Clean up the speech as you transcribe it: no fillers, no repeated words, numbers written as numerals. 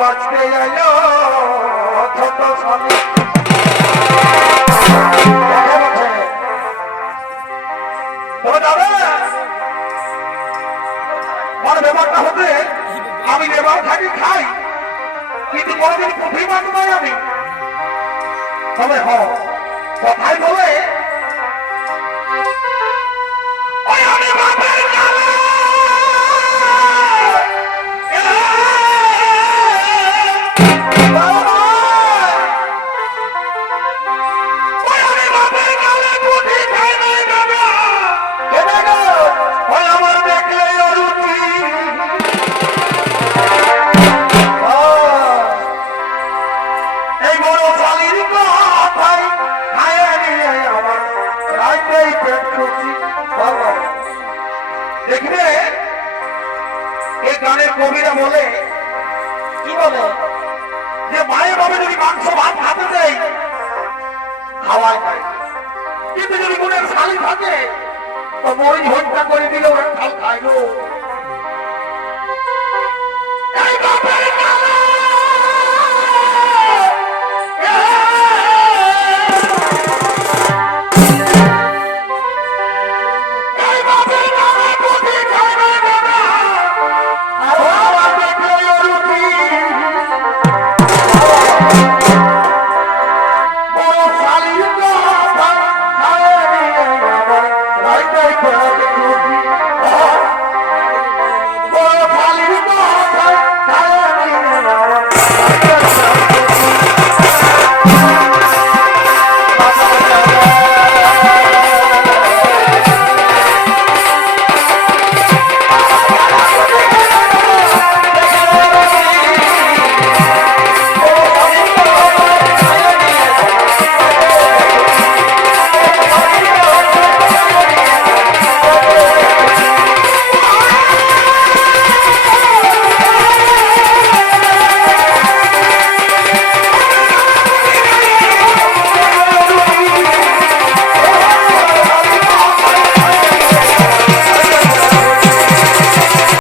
বাঁচতে এলো ছোট স্বামী ব্যাপারটা হতে আমি লেবার থাকি খাই কিন্তু কোনদিন পুঁথি মাছ নয় আমি তবে কথাই বলে দেখবে এই গানের কবিরা বলে কি বলে যে মায়ের বাবা যদি মাংস ভাত খাতে দেয় খাওয়ায় খায় কিন্তু যদি মনের শালি থাকে তো মরিচ হত্যা করে দিলে ওরা খাল খাইলো